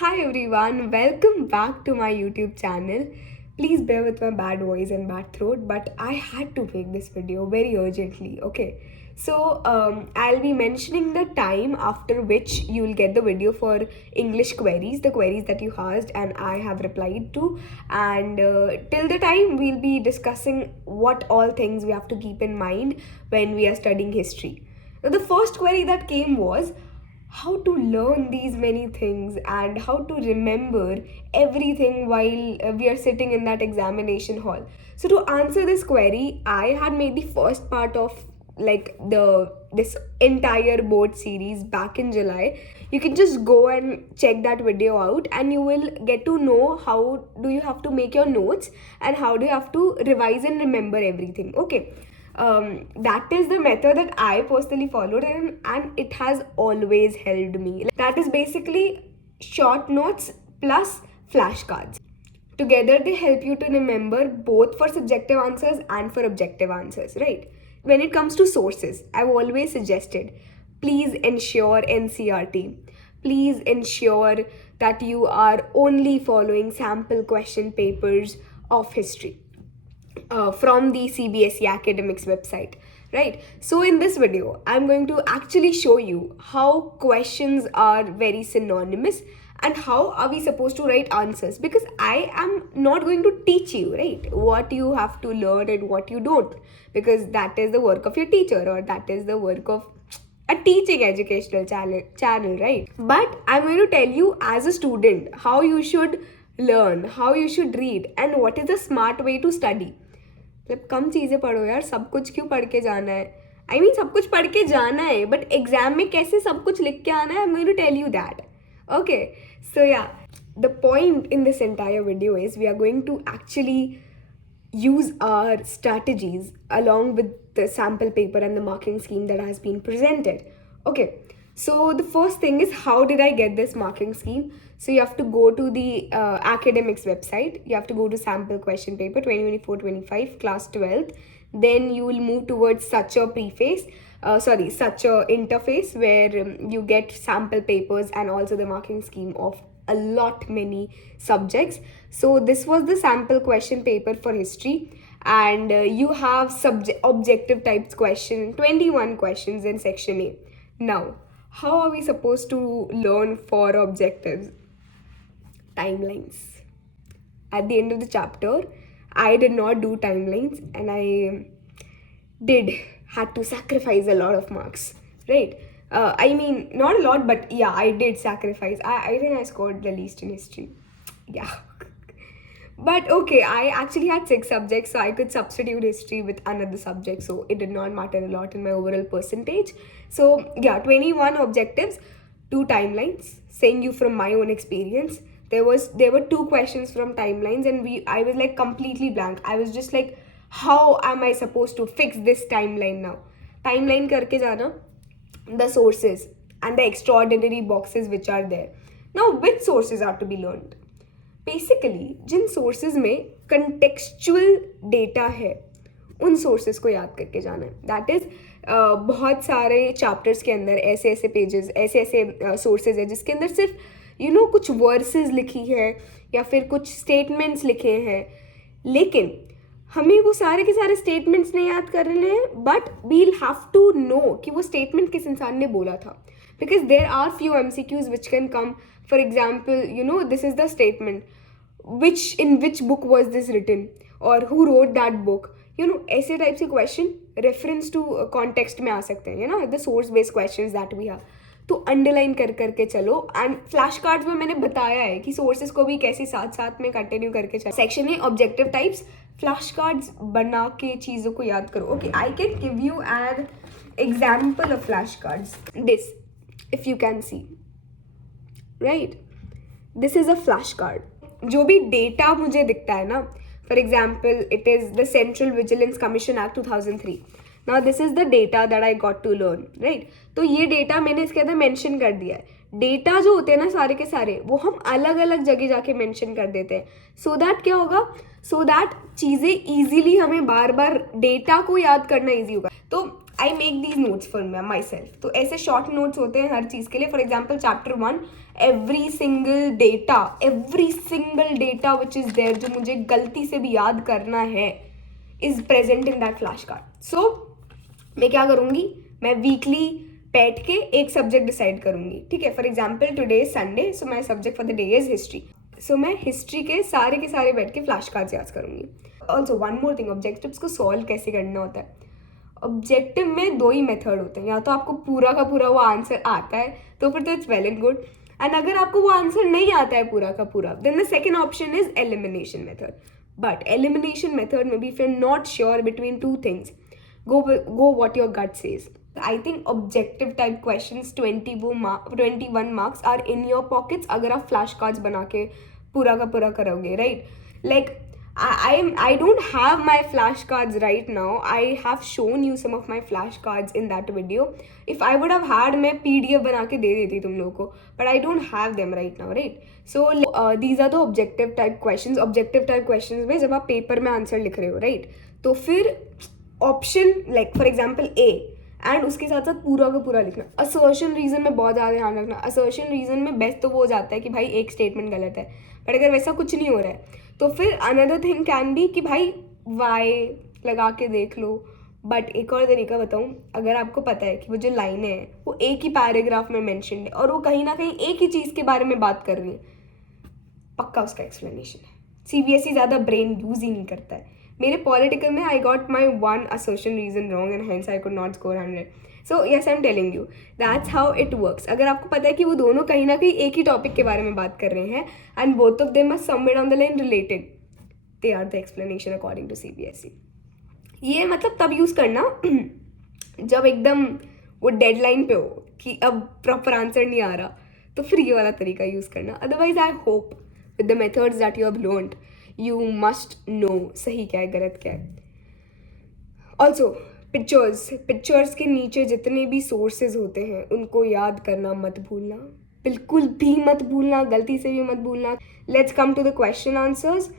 Hi everyone, welcome back to my YouTube channel. Please bear with my bad voice and bad throat, but I had to make this video very urgently. Okay, so I'll be mentioning the time after which you'll get the video for English queries, the queries that you asked and I have replied to. And till the time, we'll be discussing what all things we have to keep in mind when we are studying history. Now, the first query that came was how to learn these many things and how to remember everything while we are sitting in that examination hall. So to answer this query, I had made the first part of this entire board series back in July. You can just go and check that video out and you will get to know how do you have to make your notes and how do you have to revise and remember everything. Okay, that is the method that I personally followed, and it has always helped me. That is basically short notes plus flashcards. Together, they help you to remember both for subjective answers and for objective answers, right? When it comes to sources, I've always suggested please ensure NCRT. Please ensure that you are only following sample question papers of history from the CBSE academics website, right? So in this video I'm going to actually show you how questions are very synonymous and how are we supposed to write answers, because I am not going to teach you, right, what you have to learn and what you don't, because that is the work of your teacher or that is the work of a teaching educational channel, right? But I'm going to tell you as a student how you should learn, how you should read, and what is the smart way to study. मतलब कम चीज़ें पढ़ो यार, सब कुछ क्यों पढ़ के जाना है? I mean सब कुछ पढ़ के जाना है, but एग्जाम में कैसे सब कुछ लिख के आना है? I'm going to tell you that. Okay, so yeah, the point in this entire video is we are going to actually use our strategies along with the sample paper and the marking scheme that has been presented. Okay, so the first thing is, how did I get this marking scheme? So you have to go to the academics website. You have to go to sample question paper 2024-25 class 12th. Then you will move towards such a such a interface where you get sample papers and also the marking scheme of a lot many subjects. So this was the sample question paper for history, and you have objective types question, 21 questions in section A. Now, how are we supposed to learn for objectives? Timelines. At the end of the chapter, I did not do timelines and I had to sacrifice a lot of marks, right? I mean, not a lot, but yeah, I did sacrifice. I think I scored the least in history. Yeah. But okay, I actually had 6 subjects, so I could substitute history with another subject, so it did not matter a lot in my overall percentage. So yeah, 21 objectives, 2 timelines, saying you from my own experience. There were 2 questions from timelines, and I was like completely blank. I was just like, how am I supposed to fix this timeline now? Timeline करके जाना, the sources and the extraordinary boxes which are there. Now, which sources are to be learned? Basically जिन sources में contextual data है उन sources को याद करके जाना है. दैट इज बहुत सारे चैप्टर्स के अंदर ऐसे ऐसे पेजेस, ऐसे ऐसे सोर्सेज है जिसके अंदर सिर्फ कुछ वर्सेस लिखी है या फिर कुछ स्टेटमेंट्स लिखे हैं, लेकिन हमें वो सारे के सारे स्टेटमेंट्स नहीं याद करने हैं, but we'll have to know कि वो स्टेटमेंट किस इंसान ने बोला था, because there are few MCQs which can come. For example, this is the statement, in which book was this written, or who wrote that book. ऐसे type से question reference to context में आ सकते हैं, the source based questions that we have. तो underline कर करके चलो. एंड फ्लैश कार्ड्स में मैंने बताया है कि सोर्सेज को भी कैसे साथ साथ में कंटिन्यू करके चलो. सेक्शन है ऑब्जेक्टिव टाइप्स. फ्लैश कार्ड्स बना के चीज़ों को याद करो. Okay, I can give you an example of flash cards. This, if you can see, right, this is a flashcard. जो भी डेटा मुझे दिखता है ना, for example, it is the Central Vigilance Commission Act 2003. Now this is the data that I got to learn, right? तो ये data मैंने इसके अंदर मेंशन कर दिया है. डेटा जो होते हैं ना सारे के सारे, वो हम अलग अलग जगह जाके मेंशन कर देते हैं. सो दैट क्या होगा, सो दैट चीज़ें ईजिली हमें बार बार डेटा को याद करना ईजी होगा. तो I make these notes for my self. तो ऐसे शॉर्ट नोट्स होते हैं हर चीज़ के लिए. For example chapter 1, every single data which is there, जो मुझे गलती से भी याद करना है, is present in that flash card. So मैं क्या करूँगी, मैं वीकली बैठ के एक सब्जेक्ट डिसाइड करूँगी. ठीक है, for example today is Sunday, so my subject for the day is history. सो मैं हिस्ट्री के सारे बैठ के फ्लैश कार्ड्स याद करूँगी. Also one more thing, objectives को सॉल्व कैसे करना होता है. ऑब्जेक्टिव में 2 ही मेथड होते हैं. या तो आपको पूरा का पूरा वो आंसर आता है तो फिर तो it's well and good, and अगर आपको वो आंसर नहीं आता है पूरा का पूरा, then the second option is elimination method. But elimination method में भी if you are not sure between 2 things, go what your gut says. I think objective type questions 21 marks are in your pockets अगर आप flash cards बना के पूरा का पूरा करोगे, right? Like I don't have my flashcards right now. I have shown you some of my flashcards in that video. If I would have had, मैं PDF बना के दे देती तुम लोगों को, but I don't have them right now, right? So these are the objective type questions. Objective type questions में जब आप पेपर में आंसर लिख रहे हो, right? तो फिर option like for example A, and उसके साथ साथ पूरा का पूरा लिखना. असर्शन रीजन में बहुत ज़्यादा ध्यान रखना. असर्शन रीजन में बेस्ट तो वो हो जाता है कि भाई एक स्टेटमेंट गलत है, बट अगर वैसा कुछ नहीं हो रहा है तो फिर अनदर थिंग कैन बी कि भाई वाई लगा के देख लो. बट एक और तरीका बताऊँ, अगर आपको पता है कि वो जो लाइनें हैं वो एक ही पैराग्राफ में मैंशनड है और वो कहीं ना कहीं एक ही चीज़ के बारे में बात कर रही है, पक्का उसका एक्सप्लेनेशन है. CBSE ज़्यादा ब्रेन यूज ही नहीं करता है. मेरे पॉलिटिकल में I got my 1 assertion reason wrong and hence I could not score 100. So yes, I'm telling you, that's how it works. अगर आपको पता है कि वो दोनों कहीं ना कहीं एक ही टॉपिक के बारे में बात कर रहे हैं and both of them are somewhere down the line related, they are the explanation according to CBSE. ये मतलब तब यूज़ करना जब एकदम वो डेडलाइन पे हो कि अब प्रॉपर आंसर नहीं आ रहा, तो फिर ये वाला तरीका यूज़ करना. Otherwise I hope with the methods that you have learned you must know सही क्या है गलत क्या है. ऑल्सो पिक्चर्स के नीचे जितने भी सोर्सेज होते हैं उनको याद करना मत भूलना, बिल्कुल भी मत भूलना, गलती से भी मत भूलना. Let's come to the question answers.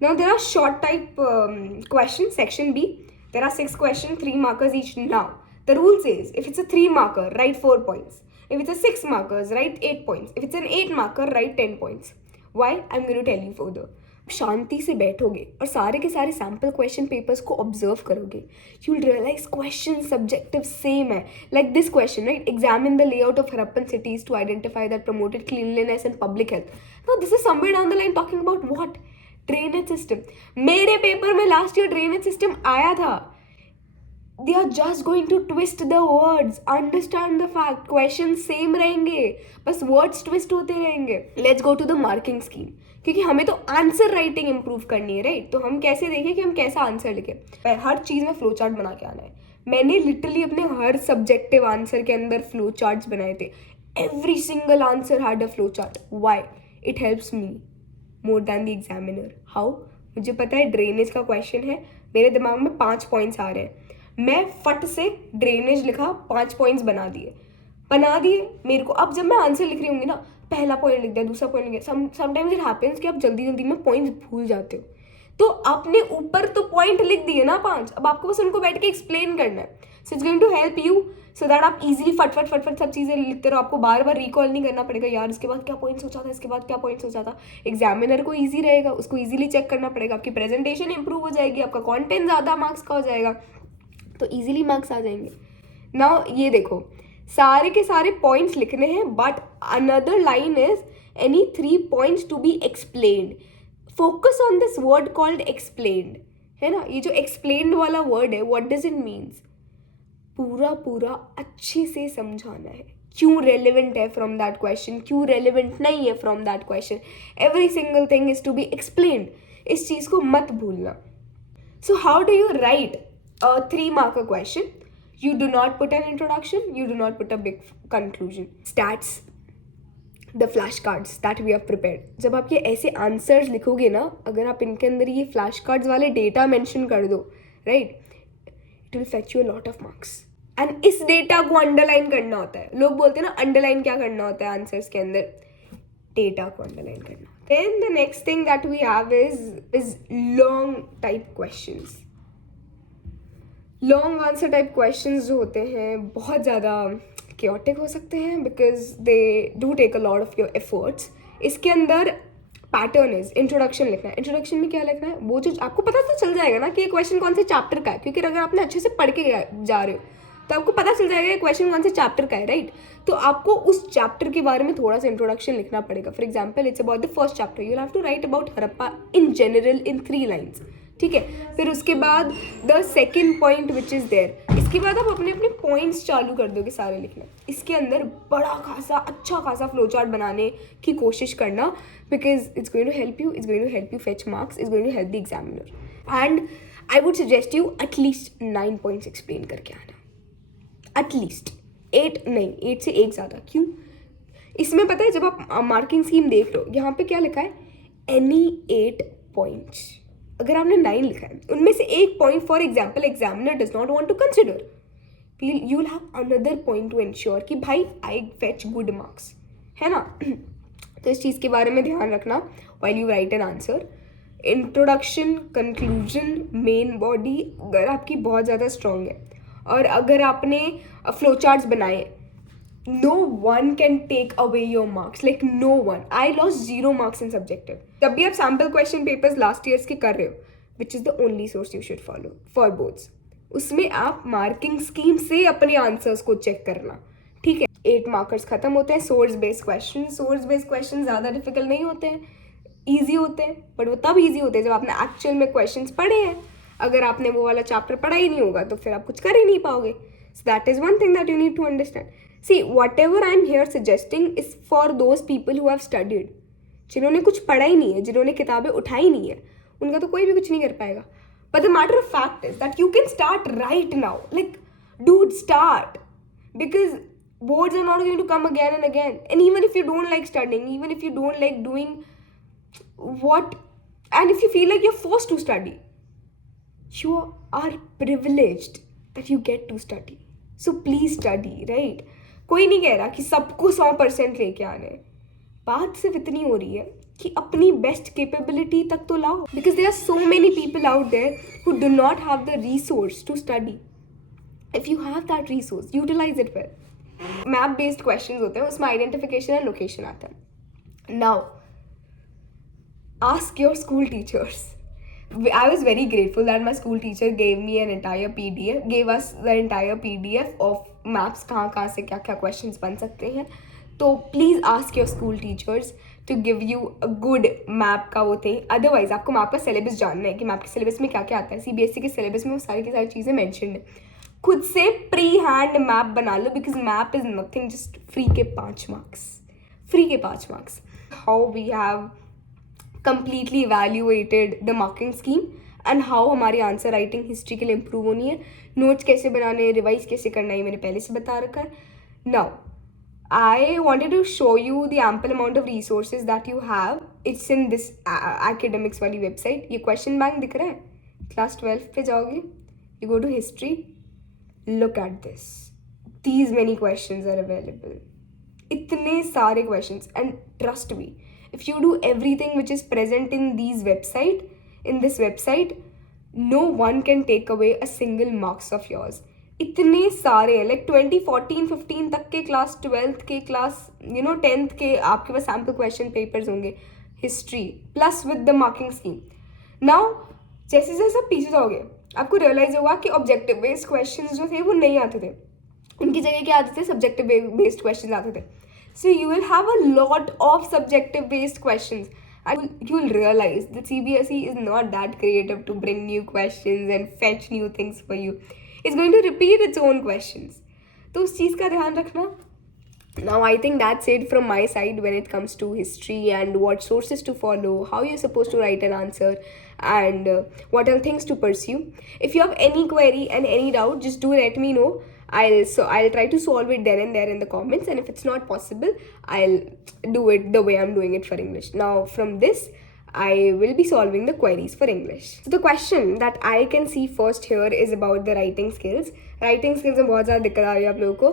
Now there are short type question. Section B, there are 6 questions, 3 markers each. Now the rule says if it's a 3 marker, write 4 points. If it's a 6 markers, write 8 points. If it's an 8 marker, write 10 points. Why? I'm going to tell you further. शांति से बैठोगे और सारे के सारे sample question papers को observe करोगे, you will realise question subjective same है. Like this question, right? Examine the layout of Harappan cities to identify that promoted cleanliness and public health. Now this is somewhere down the line talking about what? Drainage system. मेरे paper में last year drainage system आया था. They are just going to twist the words. Understand the fact. Questions same रहेंगे, बस words twist होते रहेंगे. Let's go to the marking scheme. क्योंकि हमें तो आंसर राइटिंग इंप्रूव करनी है, राइट? तो हम कैसे देखें कि हम कैसा आंसर लिखें. हर चीज़ में फ्लो चार्ट बना के आना है. मैंने लिटरली अपने हर सब्जेक्टिव आंसर के अंदर फ्लो चार्ट्स बनाए थे. Every single answer had a flow chart. Why? It helps me more than the examiner. How? मुझे पता है ड्रेनेज का क्वेश्चन है, मेरे दिमाग में 5 पॉइंट्स आ रहे हैं, मैं फट से ड्रेनेज लिखा, 5 पॉइंट्स बना दिए मेरे को. अब जब मैं आंसर लिख रही होंगी ना, पहला पॉइंट लिख दिया, दूसरा पॉइंट लिख दिया. समटाइम्स इट हैपेंस कि आप जल्दी जल्दी में पॉइंट्स भूल जाते हो, तो अपने ऊपर तो पॉइंट लिख दिए ना 5, अब आपको बस उनको बैठ के एक्सप्लेन करना है. So it's going to help you so that आप इजीली फट सब चीज़ें लिखते रहो. आपको बार बार रिकॉल नहीं करना पड़ेगा, यार इसके बाद क्या पॉइंट सोचा था, इसके बाद क्या पॉइंट सोचा था. एग्जामिनर को ईजी रहेगा, उसको ईजिली चेक करना पड़ेगा. आपकी प्रेजेंटेशन इंप्रूव हो जाएगी, आपका कॉन्टेंट ज़्यादा मार्क्स का हो जाएगा, तो ईजिली मार्क्स आ जाएंगे. नाउ ये देखो, सारे के सारे पॉइंट्स लिखने हैं, but another line is any 3 points to be explained. Focus on this word called explained, है ना? ये जो एक्सप्लेन्ड वाला वर्ड है, व्हाट डज इट मीन्स? पूरा अच्छे से समझाना है, क्यों रेलिवेंट है फ्रॉम दैट क्वेश्चन, क्यों रेलिवेंट नहीं है from that question. Every single thing is to be explained. इस चीज़ को मत भूलना. So how do you write a 3 marker question? You do not put an introduction, you do not put a big conclusion. Stats, the flashcards that we have prepared. जब आप ये ऐसे answers लिखोगे ना, अगर आप इनके अंदर ये फ्लैश कार्ड्स वाले डेटा मेंशन कर दो, right, it will fetch you a lot of marks. And इस डेटा को अंडरलाइन करना होता है. लोग बोलते हैं ना अंडरलाइन क्या करना होता है आंसर्स के अंदर? डेटा को अंडरलाइन करना. Then the next thing that we have is long type questions. Long answer type questions जो होते हैं बहुत ज़्यादा chaotic हो सकते हैं because they do take a lot of your efforts. इसके अंदर पैटर्न इज इंट्रोडक्शन लिखना है. इंट्रोडक्शन में क्या लिखना है, वो जो आपको पता तो चल जाएगा ना कि ये क्वेश्चन कौन से चैप्टर का है, क्योंकि अगर आपने अच्छे से पढ़ के जा रहे हो तो आपको पता चल जाएगा ये क्वेश्चन कौन से चैप्टर का है, राइट. तो आपको उस चैप्टर के बारे में थोड़ा सा इंट्रोडक्शन लिखना पड़ेगा. For example it's about the first chapter, you have to write about Harappa in general in 3 lines. ठीक है. फिर उसके बाद the second point which is there, इसके बाद आप अपने अपने पॉइंट्स चालू कर दोगे सारे लिखना. इसके अंदर बड़ा खासा अच्छा खासा फ्लो चार्ट बनाने की कोशिश करना because it's going to help you fetch marks, it's going to help the examiner. And I would suggest you at least 9 points explain करके आना. एटलीस्ट 8 नहीं, 8 से एक ज़्यादा. क्यों? इसमें पता है जब आप मार्किंग स्कीम देख रहे हो यहाँ पे क्या लिखा है, एनी 8 पॉइंट्स. अगर आपने 9 लिखा है उनमें से एक point for example examiner does not want to consider, you will have another point to ensure कि भाई आई फेच गुड मार्क्स, है ना. तो इस चीज़ के बारे में ध्यान रखना while you right an answer. Introduction, conclusion, main body अगर आपकी बहुत ज़्यादा स्ट्रॉन्ग है और अगर आपने फ्लो चार्ट्स बनाए, no one can take away your marks, like no one. I lost 0 marks in subjective. तब भी आप sample question papers last years के कर रहे हो, which is the only source you should follow for boards. उसमें आप marking scheme से अपने answers को check करना. ठीक है. 8 markers खत्म होते हैं. source based questions ज़्यादा difficult नहीं होते हैं, easy होते हैं, but वो तब easy होते हैं जब आपने actual में questions पढ़े हैं. अगर आपने वो वाला chapter पढ़ा ही नहीं होगा तो फिर आप कुछ कर ही नहीं पाओगे. So that is one thing that you need to understand. See, whatever I am here suggesting is for those people who have studied. जिन्होंने कुछ पढ़ा ही नहीं है, जिन्होंने किताबें उठाई नहीं है, उनका तो कोई भी कुछ नहीं कर पाएगा. But the matter of fact is that you can start right now. Like, dude, start. Because boards are not going to come again and again. And even if you don't like studying, even if you don't like doing what, and if you feel like you're forced to study, you are privileged that you get to study. So please study, right? कोई नहीं कह रहा कि सबको 100% लेके आने. बात सिर्फ इतनी हो रही है कि अपनी बेस्ट कैपेबिलिटी तक तो लाओ. Because there are so many people out there who do not have the resource to study. If you have that resource, utilize it well. Map based question होते हैं, उसमें आइडेंटिफिकेशन एंड लोकेशन आता है. Now ask your school teachers. I was very grateful that my school teacher gave me an entire PDF, gave us the entire PDF of maps, कहाँ से क्या क्या questions बन सकते हैं. तो please ask your school teachers to give you a good map का वो thing. Otherwise आपको map का syllabus जानना है कि map के syllabus में क्या क्या आता है. CBSE के syllabus में वो सारी की सारी चीज़ें mentioned है. खुद से प्री हैंड मैप बना लो because map is nothing, just free के 5 marks. How we have completely evaluated the marking scheme and how हमारी आंसर राइटिंग हिस्ट्री के लिए इम्प्रूव होनी है. नोट्स कैसे बनाने, रिवाइज कैसे करना है मैंने पहले से बता रखा है. Now I wanted to show you the ample amount of resources that you have. It's in this academics वाली वेबसाइट. ये क्वेश्चन बैंक दिख रहा है. क्लास 12 पे जाओगे, you go to history, look at this, these many questions are available. इतने सारे questions. And trust me, if you do everything which is present in this website, no one can take away a single marks of yours. इतने सारे हैं, like 2014-15 तक के class 12th के class 10th के आपके पास सैम्पल क्वेश्चन पेपर्स होंगे history plus with the marking scheme. Now जैसे जैसे आप पीछे जाओगे आपको रियलाइज होगा कि ऑब्जेक्टिव बेस्ड क्वेश्चन जो थे वो नहीं आते थे, उनकी जगह क्या आते थे, सब्जेक्टिव बेस्ड क्वेश्चन आते थे. So you will have a lot of subjective based questions and you will realize that CBSE is not that creative to bring new questions and fetch new things for you. It's going to repeat its own questions. तो उस चीज़ का ध्यान रखना. Now I think that's it from my side when it comes to history and what sources to follow, how you're supposed to write an answer, and what are things to pursue. If you have any query and any doubt, just do let me know. I'll try to solve it then and there in the comments, and if it's not possible, I'll do it the way I'm doing it for English. Now from this, I will be solving the queries for English. So the question that I can see first here is about the writing skills. Writing skills में बहुत ज़्यादा दिक्कत आ रही है आप लोगों को.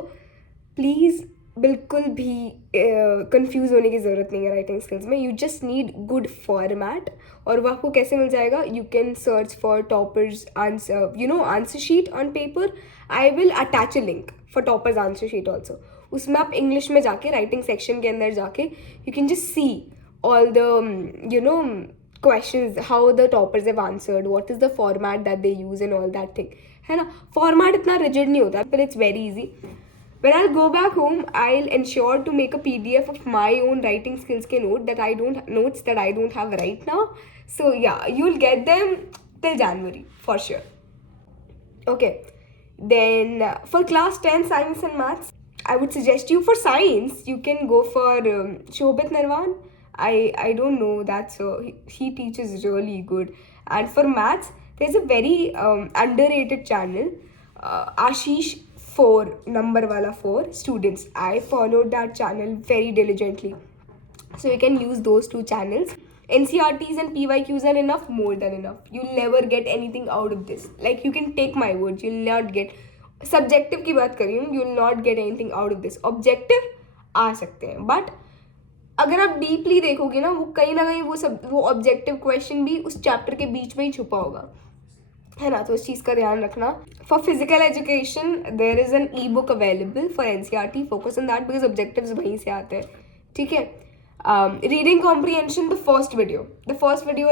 Please बिल्कुल भी कंफ्यूज होने की ज़रूरत नहीं है राइटिंग स्किल्स में. You just need good format. और वो आपको कैसे मिल जाएगा? You can search for toppers answer, answer sheet on paper. I will attach a link for toppers answer sheet also. उसमें आप इंग्लिश में जाके राइटिंग सेक्शन के अंदर जाके you can just see all the questions, how the toppers have answered, what is the format that they use and all that thing, है ना. format इतना rigid नहीं होता, but it's very easy. When I'll go back home, I'll ensure to make a PDF of my own writing skills के notes that I don't have right now. So yeah, you'll get them till January for sure. Okay, then for class 10 science and maths, I would suggest you for science, you can go for Shobit Narwan. I don't know, he teaches really good. And for maths, there's a very underrated channel, Ashish 4, number wala 4 students. I followed that channel very diligently. So you can use those two channels. NCRTs and PYQs are enough, more than enough. You'll never get anything out of this. Like, you can take my words, you'll not get. Subjective की बात कर रही हूँ, you'll not get anything out of this. Objective आ सकते हैं, but अगर आप deeply देखोगे ना, वो कहीं ना कहीं वो ऑब्जेक्टिव क्वेश्चन भी उस चैप्टर के बीच में ही छुपा होगा, है ना. तो इस चीज़ का ध्यान रखना. For physical education there is an e book available for NCERT. Focus on that because objectives वहीं से आते हैं. ठीक है. Reading comprehension, the first video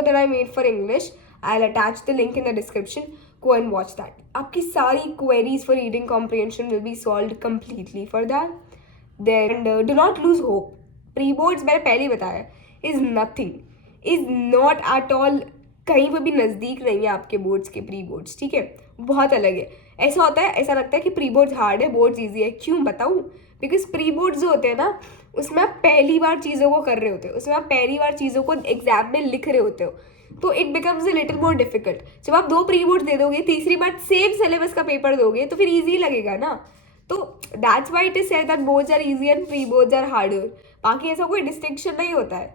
that I made for English, I will attach the link in the description. Go and watch that. आपकी सारी queries for reading comprehension will be solve completely for that. Then do not lose hope. Pre boards मैंने पहले ही बताया, is nothing, is not at all, कहीं पर भी नज़दीक नहीं है आपके बोर्ड्स के प्री बोर्ड्स. ठीक है, बहुत अलग है. ऐसा होता है, ऐसा लगता है कि प्री बोर्ड्स हार्ड है, बोर्ड्स ईजी है. क्यों बताऊँ? बिकॉज प्री बोर्ड्स जो होते हैं ना, उसमें आप पहली बार चीज़ों को कर रहे होते हो, उसमें आप पहली बार चीज़ों को एग्जाम में लिख रहे होते हो, तो it becomes a little more difficult. जब आप 2 प्री बोर्ड्स दे दोगे, तीसरी बार सेम सिलेबस का पेपर दोगे, तो फिर ईजी लगेगा ना. तो that's why it is said that boards are easy and pre boards are harder. बाकी ऐसा कोई डिस्टिंक्शन नहीं होता है.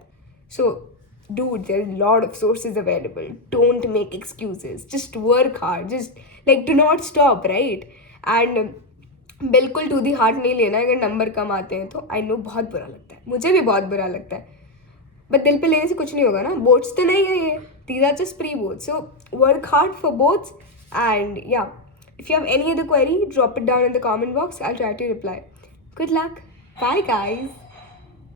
So dude, there are a lot of sources available. Don't make excuses. Just work hard. Just like do not stop, right? And बिल्कुल to the heart नहीं लेना अगर नंबर कम आते हैं तो. आई नो बहुत बुरा लगता है, मुझे भी बहुत बुरा लगता है, बट दिल पे लेने से कुछ नहीं होगा ना. बोर्ड्स तो नहीं है ये, these are just pre boards. So work hard for boards. And yeah, if you have any other query, drop it down in the comment box. I'll try to reply. Good luck. Bye guys.